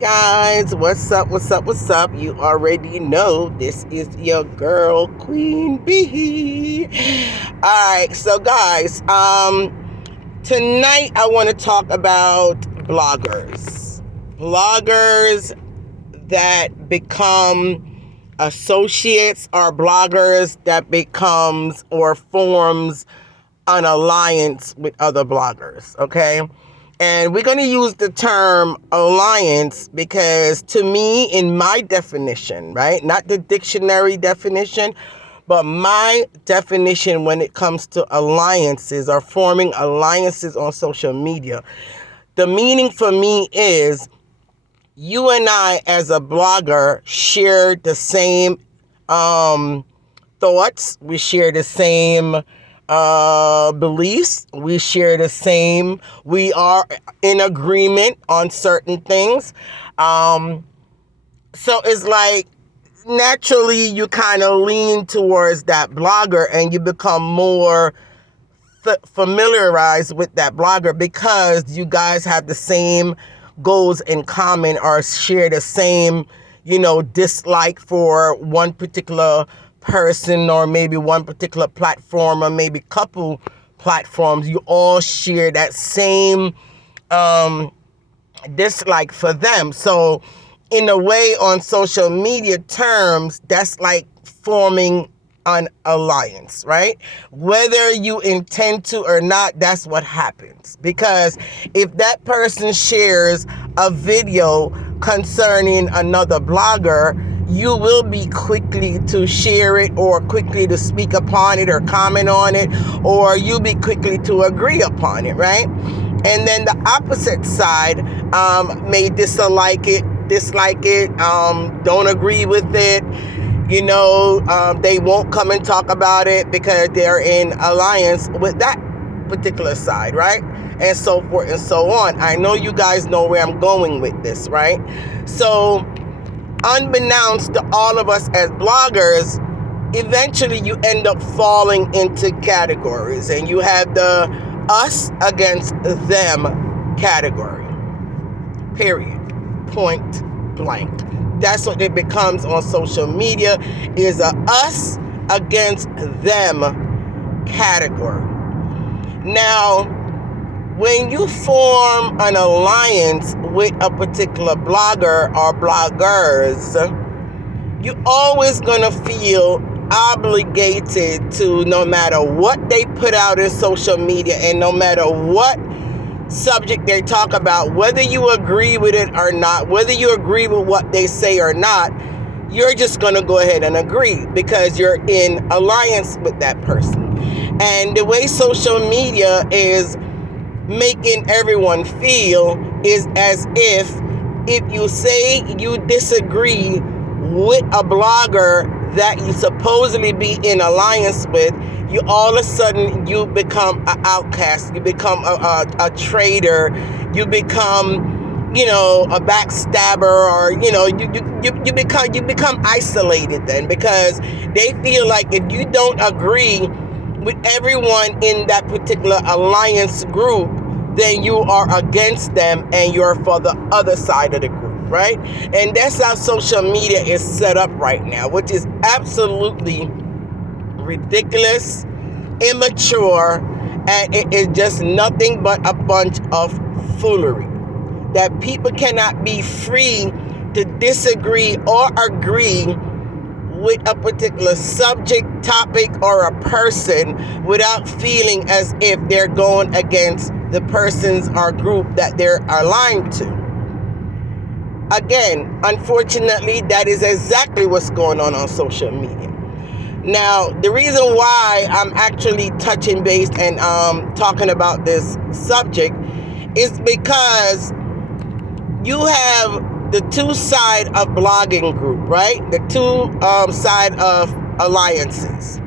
Guys, what's up? You already know this is your girl Queen Bee. Alright, so guys, tonight I want to talk about bloggers. Bloggers that become associates or bloggers that becomes or forms an alliance with other bloggers, okay? And we're going to use the term alliance because to me, in my definition, right, not the dictionary definition, but my definition when it comes to alliances or forming alliances on social media, the meaning for me is you and I as a blogger share the same thoughts, we share the same beliefs, we share the same, we are in agreement on certain things. So it's like naturally you kind of lean towards that blogger and you become more familiarized with that blogger because you guys have the same goals in common or share the same, dislike for one particular person or maybe one particular platform or maybe couple platforms. You all share that same dislike for them. So in a way, on social media terms, that's like forming an alliance, right? Whether you intend to or not, that's what happens. Because if that person shares a video concerning another blogger, you will be quickly to share it or quickly to speak upon it or comment on it, or you'll be quickly to agree upon it, right? And then the opposite side may dislike it, don't agree with it. They won't come and talk about it because they're in alliance with that particular side, right? And so forth and so on. I know you guys know where I'm going with this, right? So, unbeknownst to all of us as bloggers, eventually you end up falling into categories, and you have the us against them category. Period. Point blank. That's what it becomes on social media, is a us against them category. Now, when you form an alliance with a particular blogger or bloggers, you're always going to feel obligated to, no matter what they put out in social media and no matter what subject they talk about, whether you agree with it or not, whether you agree with what they say or not, you're just going to go ahead and agree because you're in alliance with that person. And the way social media is making everyone feel is as if you say you disagree with a blogger that you supposedly be in alliance with, you all of a sudden you become an outcast, you become a traitor, you become a backstabber, or you become isolated then, because they feel like if you don't agree with everyone in that particular alliance group, then you are against them and you're for the other side of the group, right? And that's how social media is set up right now, which is absolutely ridiculous, immature, and it is just nothing but a bunch of foolery. That people cannot be free to disagree or agree with a particular subject, topic, or a person without feeling as if they're going against the persons or group that they're aligned to. Again, unfortunately, that is exactly what's going on social media. Now, the reason why I'm actually touching base and talking about this subject is because you have the two side of blogging group, right? The two side of alliances.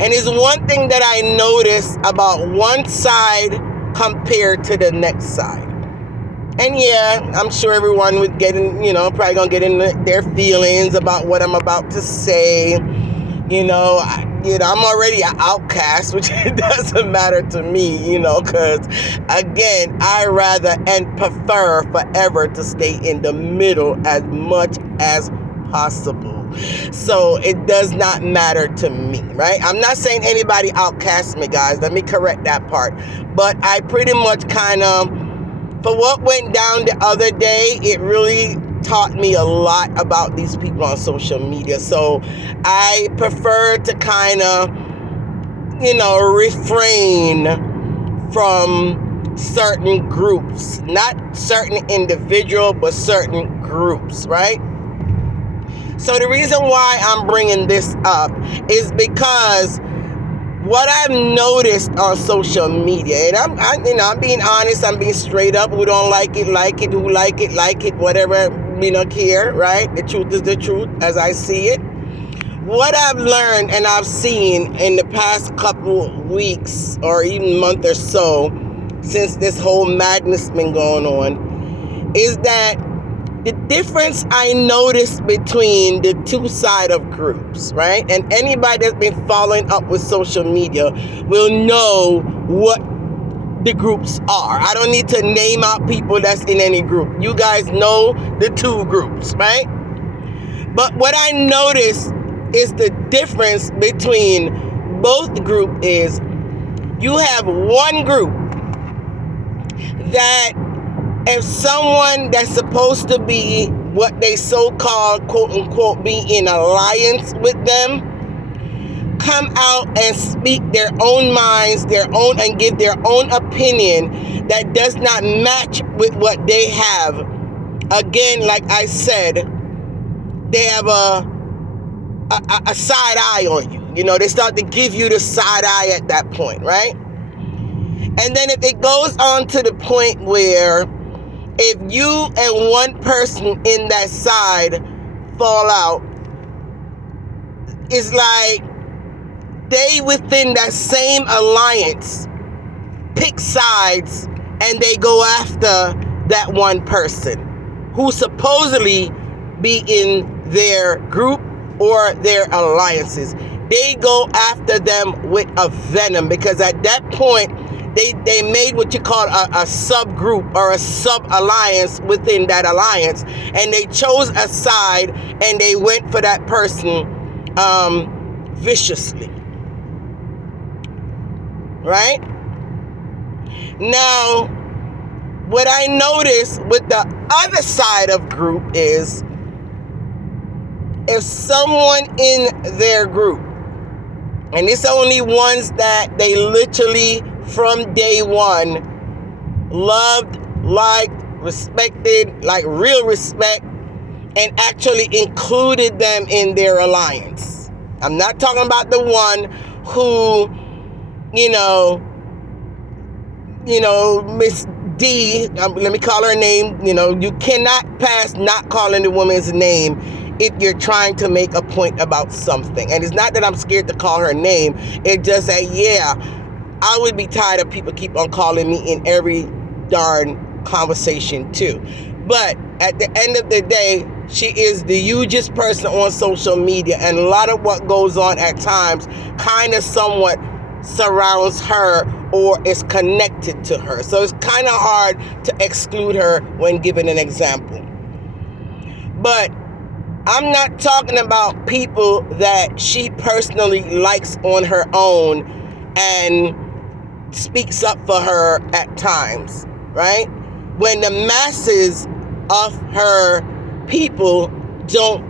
And it's one thing that I notice about one side compared to the next side. And yeah, I'm sure everyone would get in, probably gonna get in their feelings about what I'm about to say. I'm already an outcast, which it doesn't matter to me, because again, I rather and prefer forever to stay in the middle as much as possible. So it does not matter to me, right? I'm not saying anybody outcasts me, guys. Let me correct that part. But I pretty much kind of, for what went down the other day, it really taught me a lot about these people on social media. So I prefer to kind of, refrain from certain groups, not certain individual, but certain groups, right? So the reason why I'm bringing this up is because what I've noticed on social media, and I'm being honest, I'm being straight up. Who don't like it, who like it, whatever, care, right? The truth is the truth, as I see it. What I've learned and I've seen in the past couple weeks or even month or so, since this whole madness been going on, is that the difference I noticed between the two side of groups, right? And anybody that's been following up with social media will know what the groups are. I don't need to name out people that's in any group. You guys know the two groups, right? But what I noticed is the difference between both groups is you have one group that if someone that's supposed to be what they so-called, quote-unquote, be in alliance with them, come out and speak their own minds, and give their own opinion that does not match with what they have. Again, like I said, they have a side eye on you. They start to give you the side eye at that point, right? And then if it goes on to the point where if you and one person in that side fall out, it's like they within that same alliance pick sides and they go after that one person who supposedly be in their group or their alliances. They go after them with a venom, because at that point they made what you call a subgroup or a sub-alliance within that alliance, and they chose a side and they went for that person viciously. Right? Now, what I noticed with the other side of group is if someone in their group, and it's only ones that they literally from day one loved, liked, respected, like real respect, and actually included them in their alliance. I'm not talking about the one who, Miss D, let me call her name. You cannot pass not calling the woman's name if you're trying to make a point about something. And it's not that I'm scared to call her name. It's just that, I would be tired of people keep on calling me in every darn conversation too. But at the end of the day, she is the hugest person on social media, and a lot of what goes on at times kind of somewhat surrounds her or is connected to her. So it's kind of hard to exclude her when giving an example. But I'm not talking about people that she personally likes on her own and speaks up for her at times, right? When the masses of her people don't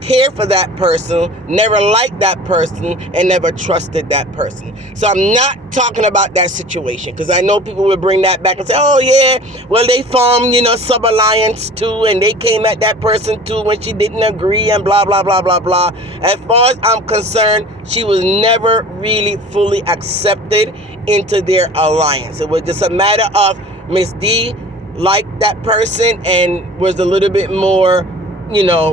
care for that person, never liked that person, and never trusted that person. So I'm not talking about that situation, because I know people will bring that back and say, oh yeah, well they formed, sub-alliance too, and they came at that person too when she didn't agree and blah, blah, blah, blah, blah. As far as I'm concerned, she was never really fully accepted into their alliance. It was just a matter of Miss D liked that person and was a little bit more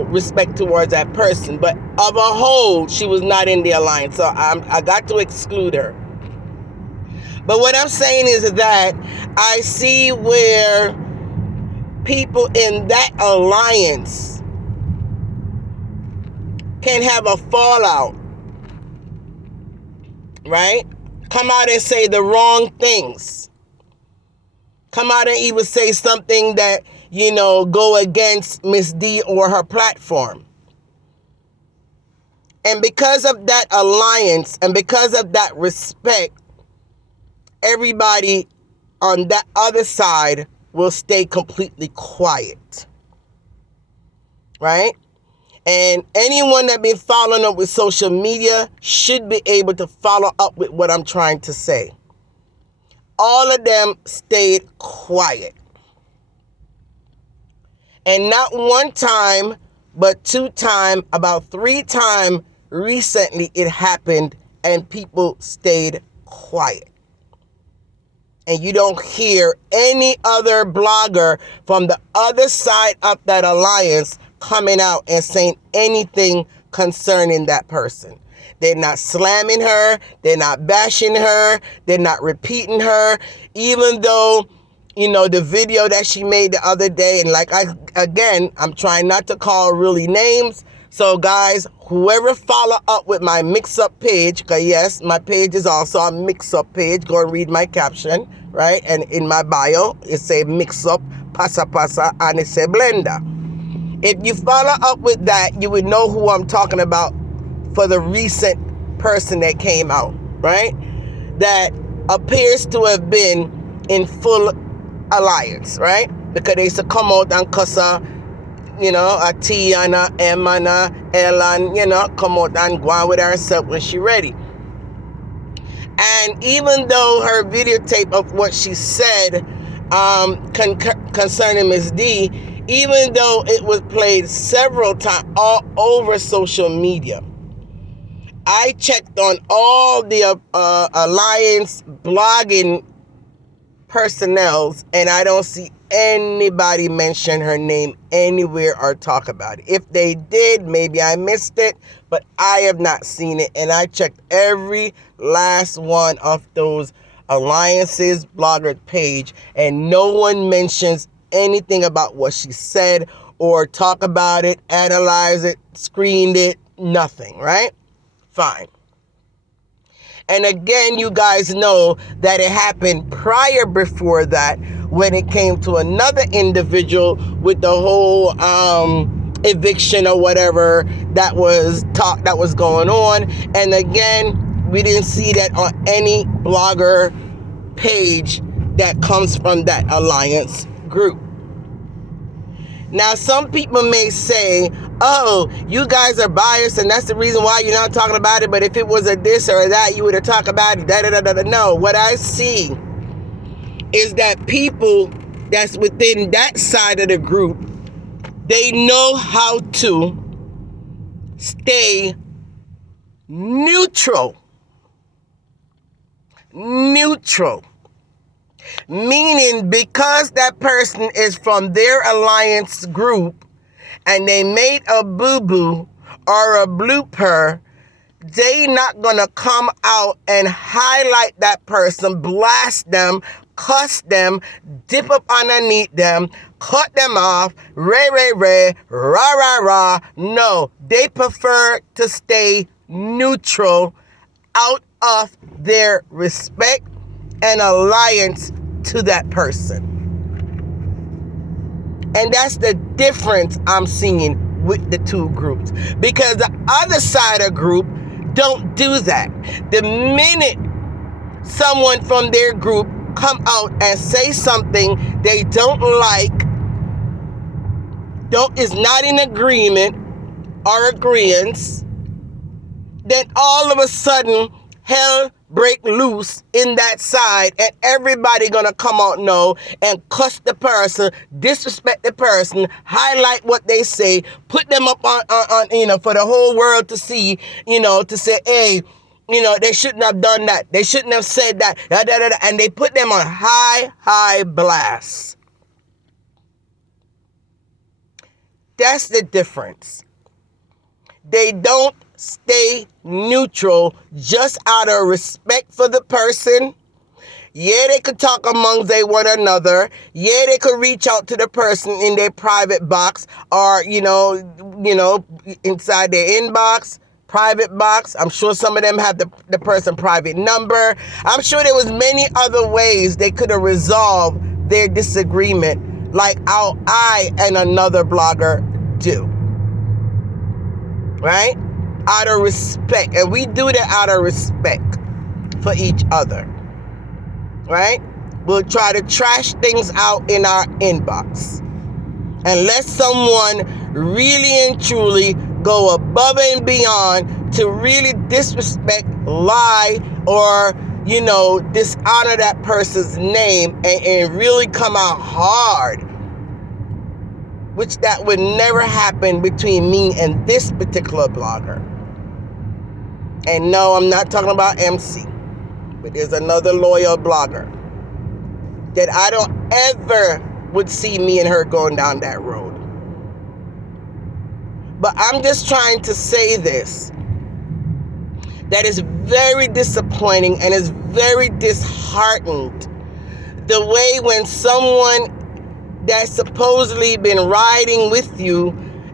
respect towards that person. But of a whole, she was not in the alliance. So I got to exclude her. But what I'm saying is that I see where people in that alliance can have a fallout right? Come out and say the wrong things. Come out and even say something that, go against Miss D or her platform. And because of that alliance and because of that respect, everybody on that other side will stay completely quiet. Right? And anyone that been following up with social media should be able to follow up with what I'm trying to say. All of them stayed quiet. And not one time, but 2 times, about 3 times recently it happened and people stayed quiet. And you don't hear any other blogger from the other side of that alliance coming out and saying anything concerning that person. They're not slamming her. They're not bashing her. They're not repeating her. Even though, the video that she made the other day, and I'm trying not to call really names. So guys, whoever follow up with my mix-up page, because yes, my page is also a mix-up page. Go and read my caption, right? And in my bio, it say mix-up, pasa pasa, and it say blender. If you follow up with that, you would know who I'm talking about for the recent person that came out, right? That appears to have been in full alliance, right? Because they used to come out and cuss a T and a M and a L and, come out and go on with herself when she ready. And even though her videotape of what she said concerning Miss D, even though it was played several times all over social media, I checked on all the Alliance blogging personnels, and I don't see anybody mention her name anywhere or talk about it. If they did, maybe I missed it, but I have not seen it. And I checked every last one of those alliances blogger page, and no one mentions anything about what she said or talk about it, analyze it, screened it, nothing, right? Fine. And again, you guys know that it happened before that, when it came to another individual with the whole eviction or whatever that was going on. And again, we didn't see that on any blogger page that comes from that alliance group. Now, some people may say, oh, you guys are biased and that's the reason why you're not talking about it. But if it was a this or a that, you would have talked about it. No, what I see is that people that's within that side of the group, they know how to stay neutral. Neutral. Meaning, because that person is from their alliance group and they made a boo-boo or a blooper, they not gonna come out and highlight that person, blast them, cuss them, dip up underneath them, cut them off, rah, rah. No, they prefer to stay neutral out of their respect and alliance to that person. And that's the difference I'm seeing with the two groups. Because the other side of group don't do that. The minute someone from their group come out and say something they don't like, is not in agreement or agreeance, then all of a sudden hell break loose in that side, and everybody gonna come out now and cuss the person, disrespect the person, highlight what they say, put them up on for the whole world to see, to say, hey, they shouldn't have done that, they shouldn't have said that, and they put them on high blast. That's the difference. They don't stay neutral just out of respect for the person. Yeah, they could talk amongst one another. Yeah, they could reach out to the person in their private box or, inside their inbox. private box. I'm sure some of them have the person private number. I'm sure there was many other ways they could have resolved their disagreement like how I and another blogger do. Right? Out of respect. And we do that out of respect for each other. Right? We'll try to trash things out in our inbox. Unless someone really and truly go above and beyond to really disrespect, lie, or, dishonor that person's name and really come out hard. Which that would never happen between me and this particular blogger. And no, I'm not talking about MC. But there's another loyal blogger that I don't ever would see me and her going down that road. But I'm just trying to say this. That is very disappointing and is very disheartened. The way when someone that's supposedly been riding with you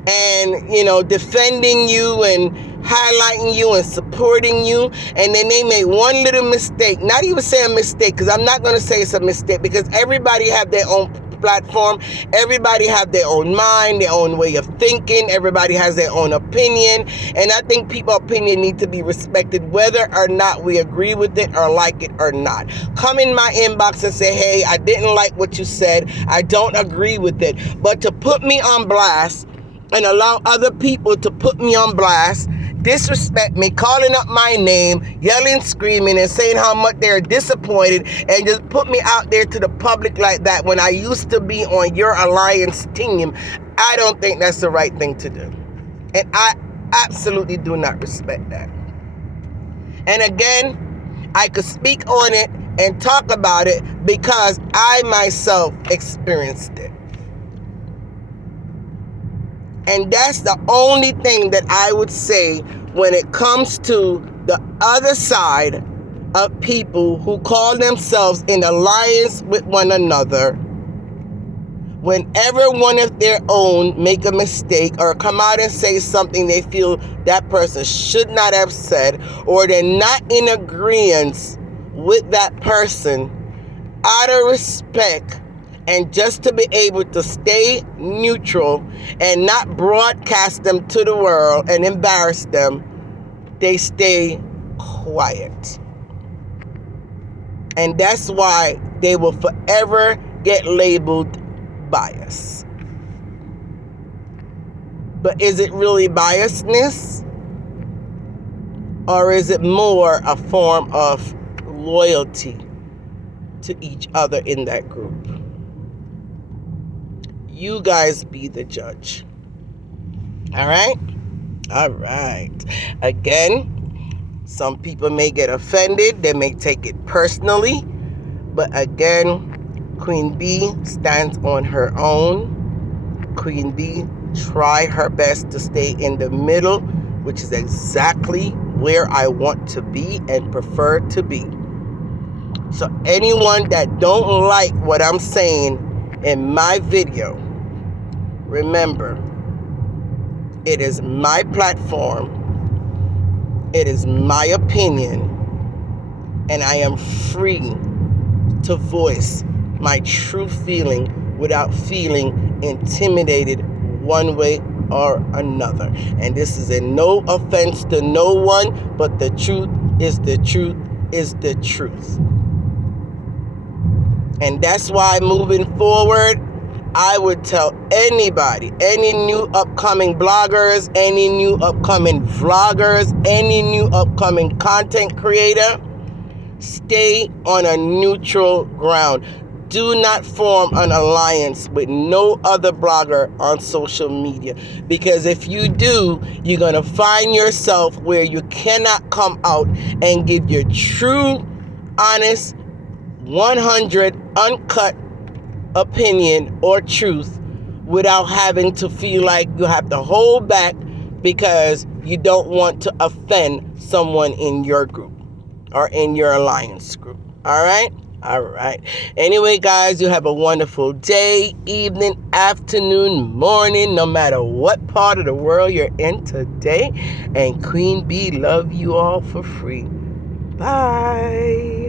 and, defending you and highlighting you and supporting you, and then they make one little mistake, not even say a mistake, because I'm not going to say it's a mistake, because everybody have their own platform, everybody have their own mind, their own way of thinking, everybody has their own opinion, and I think people's opinion need to be respected whether or not we agree with it or like it or not. Come in my inbox and say, hey, I didn't like what you said, I don't agree with it, but to put me on blast and allow other people to put me on blast, disrespect me, calling up my name, yelling, screaming, and saying how much they're disappointed, and just put me out there to the public like that when I used to be on your alliance team, I don't think that's the right thing to do. And I absolutely do not respect that. And again, I could speak on it and talk about it because I myself experienced it. And that's the only thing that I would say when it comes to the other side of people who call themselves in alliance with one another. Whenever one of their own make a mistake or come out and say something they feel that person should not have said, or they're not in agreement with that person, out of respect, and just to be able to stay neutral and not broadcast them to the world and embarrass them, they stay quiet. And that's why they will forever get labeled bias. But is it really biasness? Or is it more a form of loyalty to each other in that group? You guys be the judge. All right? All right. Again, some people may get offended. They may take it personally. But again, Queen B stands on her own. Queen B try her best to stay in the middle, which is exactly where I want to be and prefer to be. So anyone that don't like what I'm saying in my video, remember, it is my platform, it is my opinion, and I am free to voice my true feeling without feeling intimidated one way or another. And this is in no offense to no one, but the truth is the truth is the truth. And that's why moving forward, I would tell anybody, any new upcoming bloggers, any new upcoming vloggers, any new upcoming content creator, stay on a neutral ground. Do not form an alliance with no other blogger on social media. Because if you do, you're going to find yourself where you cannot come out and give your true, honest, 100 uncut opinion or truth without having to feel like you have to hold back because you don't want to offend someone in your group or in your alliance group. All right? All right. Anyway, guys, you have a wonderful day, evening, afternoon, morning, no matter what part of the world you're in today. And Queen Bee love you all for free. Bye.